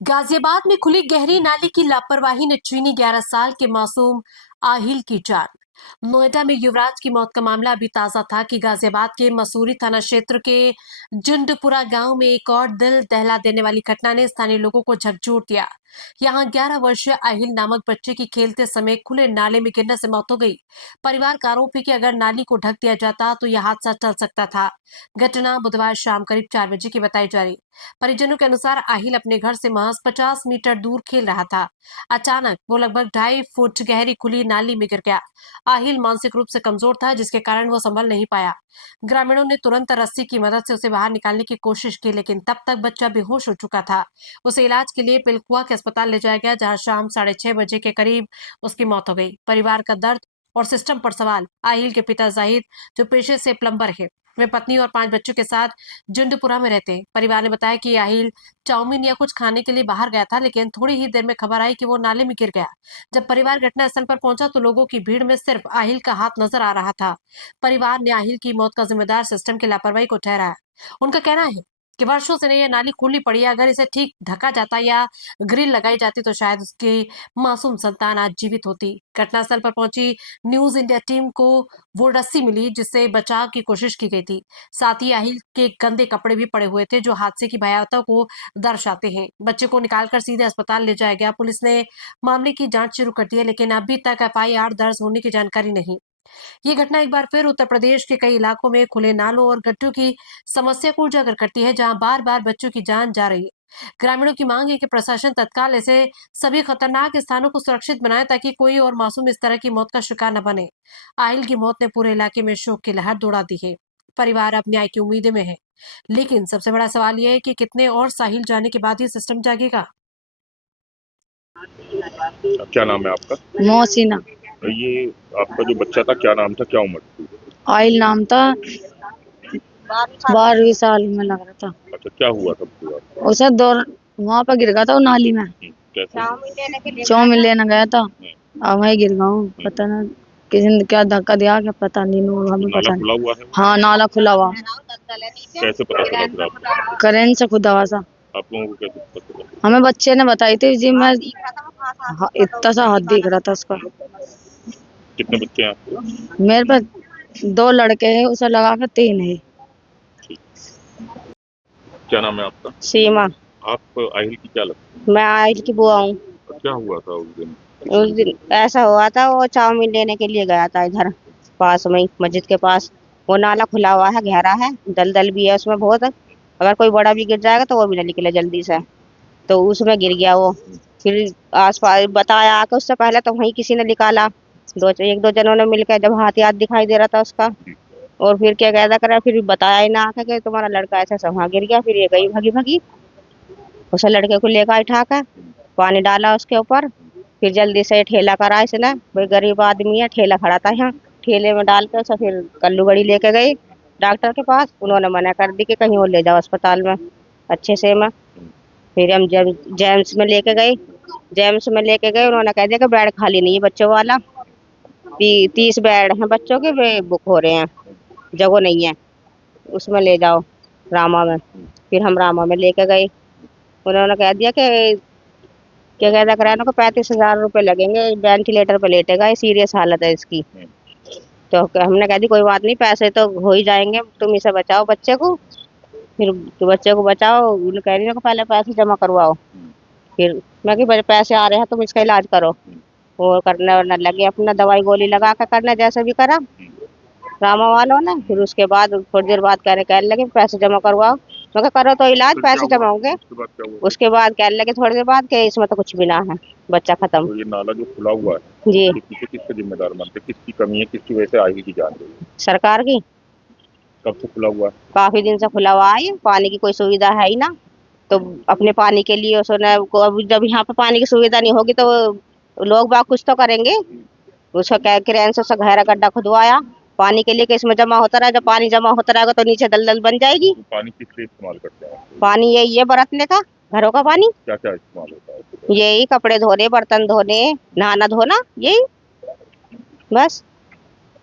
गाजियाबाद में खुली गहरी नाली की लापरवाही ने छीनी 11 साल के मासूम आहिल की जान। नोएडा में युवराज की मौत का मामला अभी ताजा था कि गाजियाबाद के मसूरी थाना क्षेत्र के जुंडपुरा गांव में एक और दिल दहला देने वाली घटना ने स्थानीय लोगों को झकझोर दिया। यहां 11 वर्षीय आहिल नामक बच्चे की खेलते समय खुले नाले में गिरने से मौत हो गई। परिवार का आरोप है कि अगर नाली को ढक दिया जाता तो यह हादसा टल सकता था। घटना बुधवार शाम करीब 4 बजे की बताई जा रही। परिजनों के अनुसार आहिल अपने घर से महज 50 मीटर दूर खेल रहा था। अचानक वो लगभग 2.5 फुट गहरी खुली नाली में गिर गया। आहिल मानसिक रूप से कमजोर था, जिसके कारण वो संभल नहीं पाया। ग्रामीणों ने तुरंत रस्सी की मदद से उसे बाहर निकालने की कोशिश की, लेकिन तब तक बच्चा बेहोश हो चुका था। उसे इलाज के लिए पिलखुआ के अस्पताल ले जाया गया, जहां शाम 6:30 बजे के करीब उसकी मौत हो गई। परिवार का दर्द और सिस्टम पर सवाल। आहिल के पिता जाहिद, जो पेशे से प्लम्बर है, वे पत्नी और 5 बच्चों के साथ जुंडपुरा में रहते हैं। परिवार ने बताया कि आहिल चाउमीन या कुछ खाने के लिए बाहर गया था, लेकिन थोड़ी ही देर में खबर आई कि वो नाले में गिर गया। जब परिवार घटनास्थल पर पहुंचा तो लोगों की भीड़ में सिर्फ आहिल का हाथ नजर आ रहा था। परिवार ने आहिल की मौत का जिम्मेदार सिस्टम की लापरवाही को ठहराया। उनका कहना है कि वर्षों से ये नाली खुली पड़ी है, अगर इसे ठीक ढका जाता या ग्रिल लगाई जाती तो शायद उसकी मासूम संतान आज जीवित होती। घटनास्थल पर पहुंची न्यूज इंडिया टीम को वो रस्सी मिली जिससे बचाव की कोशिश की गई थी। साथ ही आहिल के गंदे कपड़े भी पड़े हुए थे, जो हादसे की भयावहता को दर्शाते हैं। बच्चे को निकालकर सीधे अस्पताल ले जाया गया। पुलिस ने मामले की जांच शुरू कर दी है, लेकिन अभी तक एफआईआर दर्ज होने की जानकारी नहीं। ये घटना एक बार फिर उत्तर प्रदेश के कई इलाकों में खुले नालों और गड्ढों की समस्या को उजागर करती है, जहां बार बार बच्चों की जान जा रही है। ग्रामीणों की मांग है कि प्रशासन तत्काल ऐसे सभी खतरनाक स्थानों को सुरक्षित बनाए, ताकि कोई और मासूम इस तरह की मौत का शिकार न बने। आहिल की मौत ने पूरे इलाके में शोक की लहर दौड़ा दी है। परिवार अब न्याय की उम्मीद में है, लेकिन सबसे बड़ा सवाल यह है कि कितने और साहिल जाने के बाद ये सिस्टम जागेगा। क्या नाम है आपका? मोहसिना। ये आपका जो बच्चा था, क्या नाम था, क्या उम्र थी? आइल नाम था। 12वीं साल में लग रहा था। अच्छा, क्या हुआ था पूरा? उसे दौड़ वहां पर गिर गया था वो नाली में। कैसे? चाउमीन लेने गया था, अब वहीं गिर गया हूँ। पता ना किसी ने क्या धक्का दिया, क्या पता नहीं, तो हमें नाला पता खुला नहीं। हुआ है? हाँ, नाला खुला हुआ। कैसे पता चला फिर आपको? करेंट से खुदा हुआ सा। आप लोगों को कैसे पता चला? हमें बच्चे ने बताई थी जी। मैं इतना सा हाथ दिख रहा था उसका। कितने बच्चे हैं आपके? मेरे पास 2 लड़के हैं, उसे लगा के 3 है। ठीक। क्या नाम है आपका? सीमा। आप आहिल की क्या लगती मैं आइल की बुआ हूँ। है? क्या हुआ था उस दिन? उस दिन ऐसा हुआ था, वो चाउमीन लेने के लिए गया था इधर पास में ही मस्जिद के पास। वो नाला खुला हुआ है, गहरा है, दलदल भी है उसमें बहुत। अगर कोई बड़ा भी गिर जाएगा तो वो भी ना निकले जल्दी से, तो उसमें गिर गया वो। फिर आस पास बताया आके, उससे पहले तो वहीं किसी ने निकाला, 1-2 जनों ने मिलकर, जब हाथ याद दिखाई दे रहा था उसका। और फिर क्या कहता करा, फिर बताया ही ना आके कि तुम्हारा लड़का ऐसा ऐसा वहां गिर गया। फिर ये गई भगी भगी, उसे लड़के को लेकर आई उठाकर, पानी डाला उसके ऊपर। फिर जल्दी से ठेला करा इसने, भाई गरीब आदमी है, ठेला खड़ा था यहाँ, ठेले में डाल के उसे फिर कल्लूगढ़ी लेके गई डॉक्टर के पास। उन्होंने मना कर दी कि कहीं और ले जाओ अस्पताल में अच्छे से में। फिर हम जेम्स में लेके गए। जेम्स में लेके गए, उन्होंने कह दिया कि बेड खाली नहीं है बच्चों वाला। 30 बेड हैं बच्चों के, वे बुक हो रहे हैं, जगह नहीं है, उसमें ले जाओ रामा में। फिर हम रामा में लेके गए। उन्होंने कह दिया कि क्या कहता कराने को 35,000 रुपये लगेंगे, वेंटिलेटर पे लेटेगा, ये सीरियस हालत है इसकी। तो हमने कह दी कोई बात नहीं, पैसे तो हो ही जाएंगे, तुम इसे बचाओ बच्चे को। फिर तो बच्चे को बचाओ, उन्हें कह रही है कि पहले पैसे जमा करवाओ। फिर मैं कि पैसे आ रहे हैं, तुम इसका इलाज करो। वो करने वरने लगे, अपना दवाई गोली लगा कर करना, जैसे भी करा रामा वालों ने। फिर उसके बाद थोड़ी देर बाद कहने लगे पैसे जमा करवाओ। मैं कहा करो तो इलाज, फिर पैसे जमा होंगे। उसके बाद क्या हुआ? उसके बाद कहने लगे थोड़ी देर बाद कि इसमें तो कुछ भी ना है, बच्चा खत्म। तो ये नाला जो खुला हुआ है, जी, इसके पीछे किसका जिम्मेदार मानते हैं? किसकी कमी है, किसकी वजह से आहिल की जान गई है? सरकार की। कब से खुला हुआ है? काफी दिन से खुला हुआ है, पानी की कोई सुविधा है ही ना। तो अपने पानी के लिए उसने को, अब जब यहाँ पे पानी की सुविधा नहीं होगी तो लोग बाग कुछ तो करेंगे। उसका क्या क्रेन से उसका गहरा गड्ढा खुदवाया पानी के लिए कि इसमें जमा होता रहा। जब पानी जमा होता रहेगा तो नीचे दलदल बन जाएगी। तो पानी किस लिए इस्तेमाल करते हैं आप? पानी यही है बरतने का, घरों का पानी। क्या क्या इस्तेमाल होता है? यही कपड़े धोने, बर्तन धोने, नहाना धोना, यही बस।